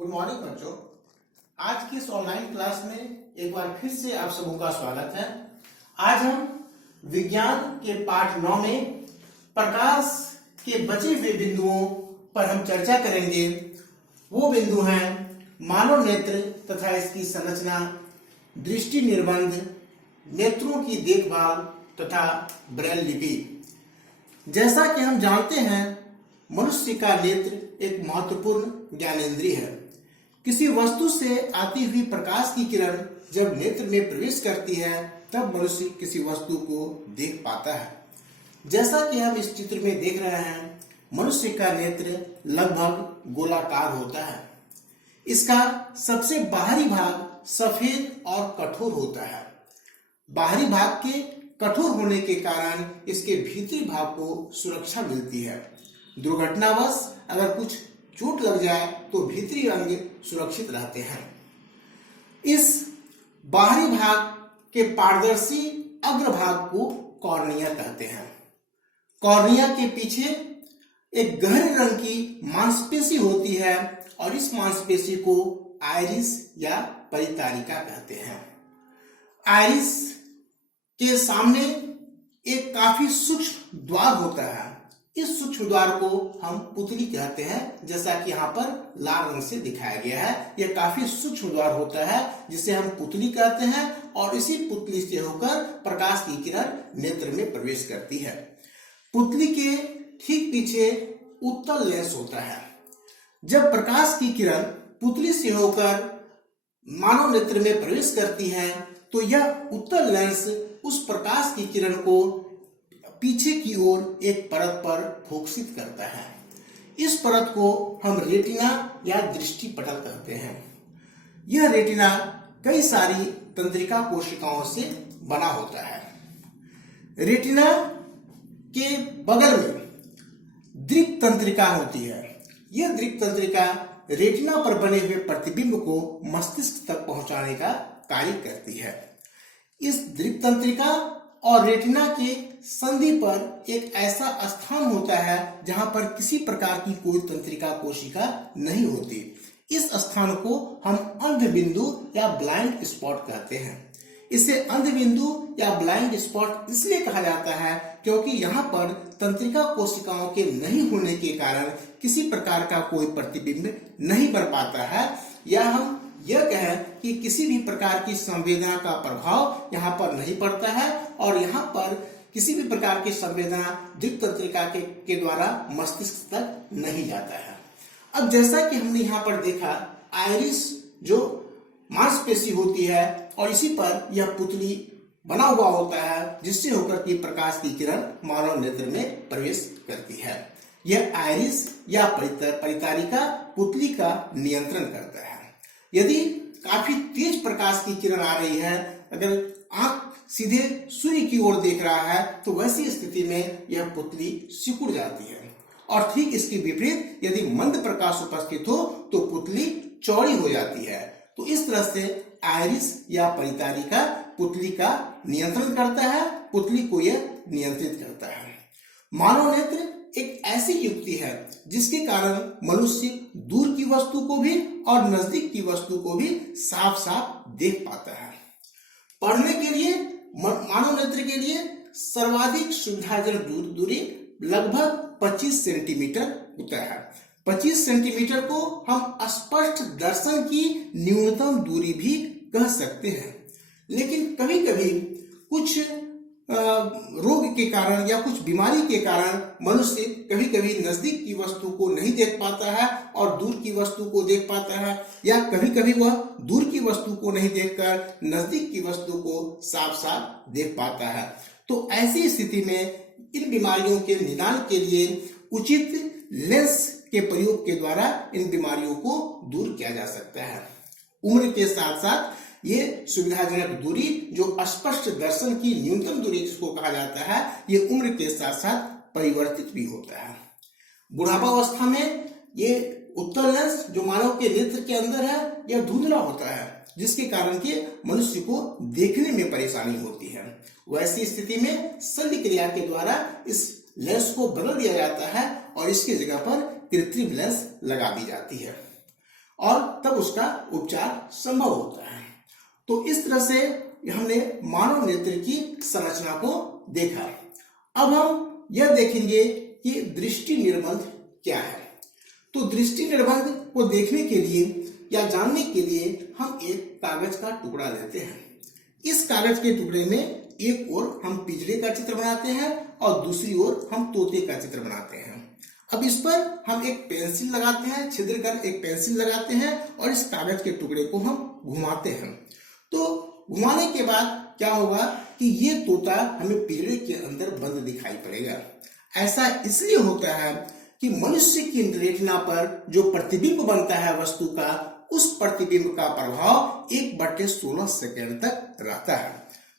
Good morning बच्चों। आज की इस ऑनलाइन क्लास में एक बार फिर से आप सबों का स्वागत है। आज हम विज्ञान के पाठ 9 में प्रकाश के बचे हुए बिंदुओं पर हम चर्चा करेंगे। वो बिंदु हैं मानव नेत्र तथा इसकी संरचना, दृष्टि निर्बंध, नेत्रों की देखभाल तथा ब्रेल लिपि। जैसा कि हम जानते हैं, मनुष्य का नेत्र एक महत्वपूर्ण ज्ञानेंद्रिय है। किसी वस्तु से आती हुई प्रकाश की किरण जब नेत्र में प्रवेश करती है तब मनुष्य किसी वस्तु को देख पाता है। जैसा कि हम इस चित्र में देख रहे हैं, मनुष्य का नेत्र लगभग गोलाकार होता है। इसका सबसे बाहरी भाग सफेद और कठोर होता है। बाहरी भाग के कठोर होने के कारण इसके भीतरी भाग को सुरक्षा मिलती है। दुर्घटनावश अगर कुछ चोट लग जाए तो भीतरी अंग सुरक्षित रहते हैं। इस बाहरी भाग के पारदर्शी अग्रभाग को कॉर्निया कहते हैं। कॉर्निया के पीछे एक गहरे रंग की मांसपेशी होती है और इस मांसपेशी को आइरिस या परितारिका कहते हैं। आइरिस के सामने एक काफी सूक्ष्म द्वार होता है। इस सूक्ष्म द्वार को हम पुतली कहते हैं, जैसा कि यहाँ पर लाल रंग से दिखाया गया है। यह काफी सूक्ष्म द्वार होता है जिसे हम पुतली कहते हैं और इसी पुतली से होकर प्रकाश की किरण नेत्र में प्रवेश करती है। पुतली के ठीक पीछे उत्तल लेंस होता है। जब प्रकाश की किरण पुतली से होकर मानव नेत्र में प्रवेश करती है तो यह उत्तल लेंस उस प्रकाश की किरण को पीछे की ओर एक परत पर फोकसित करता है। इस परत को हम रेटिना या दृष्टि पटल कहते हैं। यह रेटिना कई सारी तंत्रिका कोशिकाओं से बना होता है। रेटिना के बगल में दृक् तंत्रिका होती है। यह दृक् तंत्रिका रेटिना पर बने हुए प्रतिबिंब को मस्तिष्क तक पहुंचाने का कार्य करती है। इस दृक् तंत्रिका और रेटिना के संधि पर एक ऐसा स्थान होता है जहां पर किसी प्रकार की कोई तंत्रिका कोशिका नहीं होती। इस स्थान को हम अंध बिंदु या ब्लाइंड स्पॉट कहते हैं। इसे अंध बिंदु या ब्लाइंड स्पॉट इसलिए कहा जाता है क्योंकि यहाँ पर तंत्रिका कोशिकाओं के नहीं होने के कारण किसी प्रकार का कोई प्रतिबिंब नहीं बन पाता है, या हम यह कहें कि किसी भी प्रकार की संवेदना का प्रभाव यहाँ पर नहीं पड़ता है और यहाँ पर किसी भी प्रकार की संवेदना दृक् तंत्रिका के द्वारा मस्तिष्क तक नहीं जाता है। अब जैसा कि हमने यहाँ पर देखा, आइरिस जो मांसपेशी होती है और इसी पर यह पुतली बना हुआ होता है जिससे होकर की प्रकाश की किरण मानव नेत्र में प्रवेश करती है। यह आइरिस या परितारिका पुतली का नियंत्रण करता है। यदि काफी तेज प्रकाश की किरण आ रही है, अगर आंख सीधे सूर्य की ओर देख रहा है तो वैसी स्थिति में यह पुतली सिकुड़ जाती है, और ठीक इसके विपरीत यदि मंद प्रकाश उपस्थित हो तो पुतली चौड़ी हो जाती है। तो इस तरह से आइरिस या परितारिका पुतली का नियंत्रण करता है, पुतली को यह नियंत्रित करता है। मानव नेत्र एक ऐसी युक्ति है जिसके कारण मनुष्य दूर की वस्तु को भी और नजदीक की वस्तु को भी साफ साफ देख पाता है। पढ़ने के लिए मानव नेत्र के लिए सर्वाधिक सुविधाजनक दूरी लगभग 25 सेंटीमीटर होता है। 25 सेंटीमीटर को हम स्पष्ट दर्शन की न्यूनतम दूरी भी कह सकते हैं। लेकिन कभी कभी कुछ रोग के कारण या कुछ बीमारी के कारण मनुष्य कभी कभी नजदीक की वस्तु को नहीं देख पाता है और दूर की वस्तु को देख पाता है, या कभी कभी वह दूर की वस्तु को नहीं देखकर नजदीक की वस्तु को साफ साफ देख पाता है। तो ऐसी स्थिति में इन बीमारियों के निदान के लिए उचित लेंस के प्रयोग के द्वारा इन बीमारियों को दूर किया जा सकता है। उम्र के साथ साथ ये सुविधाजनक दूरी, जो स्पष्ट दर्शन की न्यूनतम दूरी जिसको कहा जाता है, ये उम्र के साथ साथ परिवर्तित भी होता है। बुढ़ापावस्था में ये उत्तल लेंस जो मानव के नेत्र के अंदर है यह धुंधला होता है, जिसके कारण के मनुष्य को देखने में परेशानी होती है। वैसी स्थिति में शल्य क्रिया के द्वारा इस लेंस को बदल दिया जाता है और इसकी जगह पर कृत्रिम लेंस लगा दी जाती है। और तब उसका उपचार संभव होता है। तो इस तरह से हमने मानव नेत्र की संरचना को देखा। अब हम यह देखेंगे कि दृष्टि निर्बंध क्या है। तो दृष्टि निर्बंध को देखने के लिए या जानने के लिए हम एक कागज का टुकड़ा लेते हैं। इस कागज के टुकड़े में एक ओर हम पिंजरे का चित्र बनाते हैं और दूसरी ओर हम तोते का चित्र बनाते हैं। अब इस पर हम एक पेंसिल लगाते हैं, छिद्र कर एक पेंसिल लगाते हैं और इस कागज के टुकड़े को हम घुमाते हैं। तो घुमाने के बाद क्या होगा कि ये तोता हमें पिंजरे के अंदर बंद दिखाई पड़ेगा। ऐसा इसलिए होता है कि मनुष्य की रेटिना पर जो प्रतिबिंब बनता है वस्तु का, उस प्रतिबिंब का प्रभाव 1/16 सेकंड तक रहता है।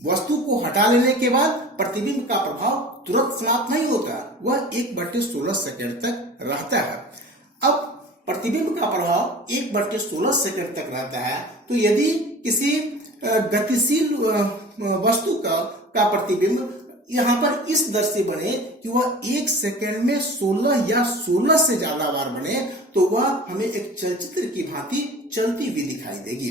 वस्तु को हटा लेने के बाद प्रतिबिंब का प्रभाव तुरंत समाप्त नहीं होता, वह 1/16 सेकंड तक रहता है। अब प्रतिबिंब का प्रभाव 1/16 सेकंड तक रहता है, तो यदि किसी गतिशील वस्तु का प्रतिबिंब यहाँ पर इस दर से बने कि वह 1 सेकंड में 16 या 16 से ज्यादा बार बने, तो वह हमें एक चलचित्र की भांति चलती हुई दिखाई देगी।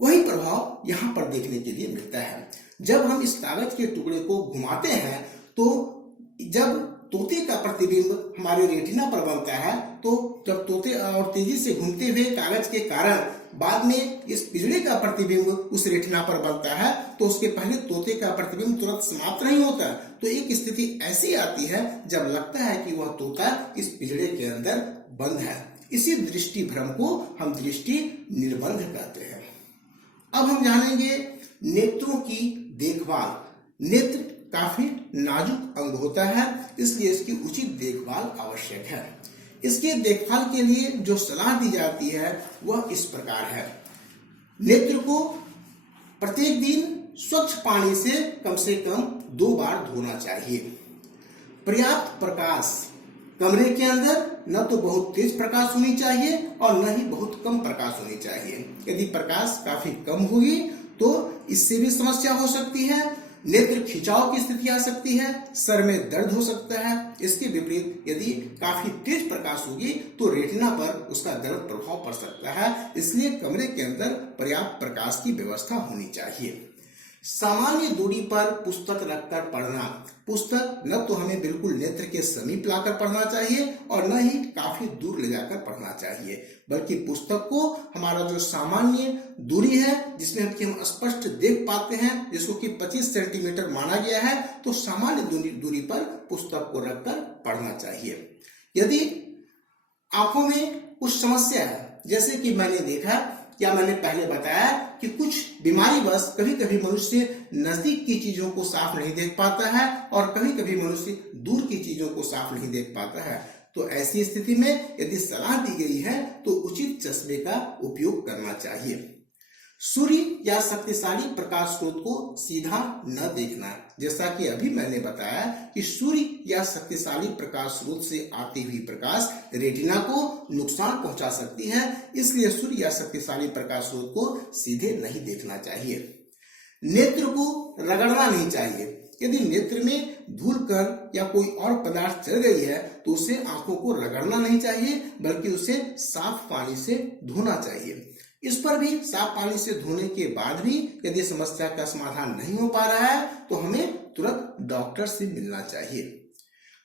वही प्रभाव यहाँ पर देखने के लिए मिलता है। जब हम इस कागज के टुकड़े को घुमाते हैं तो जब तोते का प्रतिबिंब हमारे रेटिना पर बनता है, तो जब तोते और तेजी से घूमते हुए कागज के कारण बाद में इस पिंजरे का प्रतिबिंब उस रेटिना पर बनता है, तो उसके पहले तोते का प्रतिबिंब तुरंत समाप्त नहीं होता। तो एक स्थिति ऐसी आती है जब लगता है कि वह तोता इस पिंजरे के अंदर बंद है। इसी दृष्टि भ्रम को हम दृष्टि निर्बंध कहते हैं। अब हम जानेंगे नेत्रों की देखभाल। नेत्र काफी नाजुक अंग होता है, इसलिए इसकी उचित देखभाल आवश्यक है। इसके देखभाल के लिए जो सलाह दी जाती है वह इस प्रकार है। नेत्र को प्रत्येक दिन स्वच्छ पानी से कम 2 बार धोना चाहिए। पर्याप्त प्रकाश, कमरे के अंदर न तो बहुत तेज प्रकाश होनी चाहिए और न ही बहुत कम प्रकाश होनी चाहिए। यदि प्रकाश काफी कम होगी तो इससे भी समस्या हो सकती है, नेत्र खिंचाव की स्थिति आ सकती है, सर में दर्द हो सकता है। इसके विपरीत यदि काफी तेज प्रकाश होगी तो रेटिना पर उसका गलत प्रभाव पड़ सकता है। इसलिए कमरे के अंदर पर्याप्त प्रकाश की व्यवस्था होनी चाहिए। सामान्य दूरी पर पुस्तक रखकर पढ़ना। पुस्तक न तो हमें बिल्कुल नेत्र के समीप लाकर पढ़ना चाहिए और न ही काफी दूर ले जाकर पढ़ना चाहिए, बल्कि पुस्तक को हमारा जो सामान्य दूरी है जिसमें हम स्पष्ट देख पाते हैं, जिसको कि 25 सेंटीमीटर माना गया है, तो सामान्य दूरी पर पुस्तक को रखकर पढ़ना चाहिए। यदि आंखों में कुछ समस्या है, जैसे कि मैंने देखा या मैंने पहले बताया कि कुछ बीमारीवश कभी कभी मनुष्य नजदीक की चीजों को साफ नहीं देख पाता है और कभी कभी मनुष्य दूर की चीजों को साफ नहीं देख पाता है। तो ऐसी स्थिति में यदि सलाह दी गई है तो उचित चश्मे का उपयोग करना चाहिए। सूर्य या शक्तिशाली प्रकाश स्रोत को सीधा न देखना। जैसा कि अभी मैंने बताया कि सूर्य या शक्तिशाली प्रकाश स्रोत से आती हुई प्रकाश रेटिना को नुकसान पहुंचा सकती है, इसलिए सूर्य या शक्तिशाली प्रकाश स्रोत को सीधे नहीं देखना चाहिए। नेत्र को रगड़ना नहीं चाहिए। यदि नेत्र में धूल कण या कोई और पदार्थ चल गई है तो उसे आंखों को रगड़ना नहीं चाहिए, बल्कि उसे साफ पानी से धोना चाहिए। इस पर भी साफ पानी से धोने के बाद भी यदि समस्या का समाधान नहीं हो पा रहा है तो हमें तुरंत डॉक्टर से मिलना चाहिए।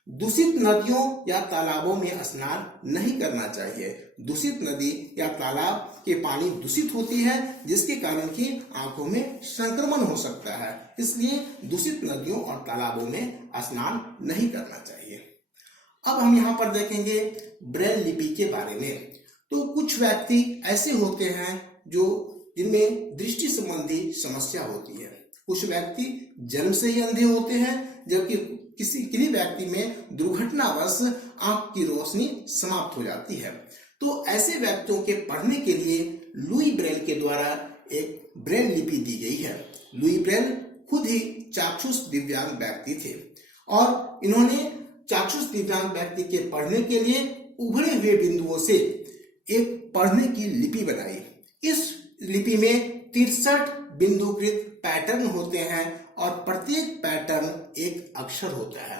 दूषित नदियों या तालाबों में स्नान नहीं करना चाहिए। दूषित नदी या तालाब के पानी दूषित होती है, जिसके कारण कि आंखों में संक्रमण हो सकता है, इसलिए दूषित नदियों और तालाबों में स्नान नहीं करना चाहिए। अब हम यहाँ पर देखेंगे ब्रेल लिपि के बारे में। तो कुछ व्यक्ति ऐसे होते हैं जिनमें दृष्टि संबंधी समस्या होती है। कुछ व्यक्ति जन्म से ही अंधे होते हैं, जबकि किसी व्यक्ति में दुर्घटनावश आंख की रोशनी समाप्त हो जाती है। तो ऐसे व्यक्तियों के पढ़ने के लिए लुई ब्रेल के द्वारा एक ब्रेल लिपि दी गई है। लुई ब्रेल खुद ही चाक्षुष दिव्यांग व्यक्ति थे और इन्होंने चाक्षुष दिव्यांग व्यक्ति के पढ़ने के लिए उभरे हुए बिंदुओं से एक पढ़ने की लिपि बनाई। इस लिपि में 63 बिंदुकृत पैटर्न होते हैं और प्रत्येक पैटर्न एक अक्षर होता है।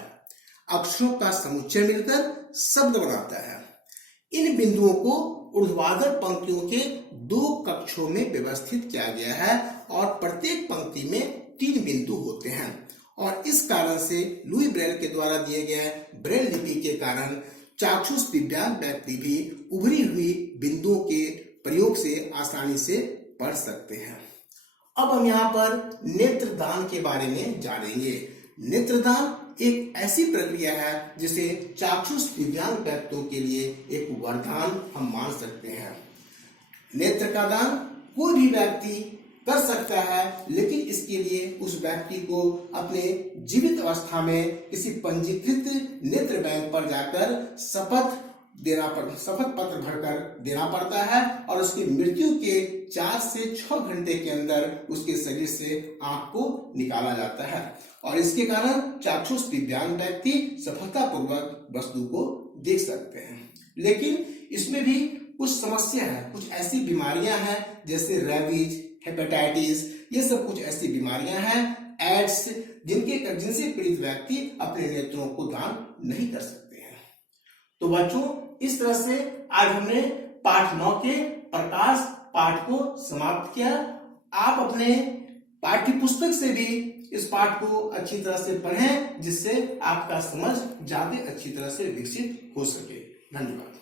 अक्षरों का समुच्चय मिलकर शब्द बनाता है। इन बिंदुओं को ऊर्ध्वाधर पंक्तियों के 2 कक्षों में व्यवस्थित किया गया है और प्रत्येक पंक्ति में 3 बिंदु होते हैं और इस कारण से लुई ब्रेल के द्वारा दिए गए ब्रेल लिपि के कारण चाक्षुष दिव्यांग व्यक्ति भी उभरी हुई बिंदुओं के प्रयोग से आसानी से पढ़ सकते हैं। अब हम यहाँ पर नेत्रदान के बारे में जानेंगे। नेत्रदान एक ऐसी प्रक्रिया है जिसे चाक्षुष दिव्यांग व्यक्तियों के लिए एक वरदान हम मान सकते हैं। नेत्र का दान कोई भी व्यक्ति कर सकता है, लेकिन इसके लिए उस व्यक्ति को अपने जीवित अवस्था में किसी पंजीकृत नेत्र बैंक पर जाकर शपथ पत्र भरकर देना पड़ता है और उसकी मृत्यु के 4 से 6 घंटे के अंदर उसके शरीर से आंख को निकाला जाता है और इसके कारण चाक्षुष दिव्यांग व्यक्ति सफलतापूर्वक वस्तु को देख सकते हैं। लेकिन इसमें भी कुछ समस्या है, कुछ ऐसी बीमारियां हैं जैसे रेबीज, हेपेटाइटिस, ये सब कुछ ऐसी बीमारियां हैं, एड्स, जिनसे पीड़ित व्यक्ति अपने नेत्रों को दान नहीं कर सकते हैं। तो बच्चों, इस तरह से आज हमने पाठ 9 के प्रकाश पाठ को समाप्त किया। आप अपने पाठ्य पुस्तक से भी इस पाठ को अच्छी तरह से पढ़ें, जिससे आपका समझ ज्यादा अच्छी तरह से विकसित हो सके। धन्यवाद।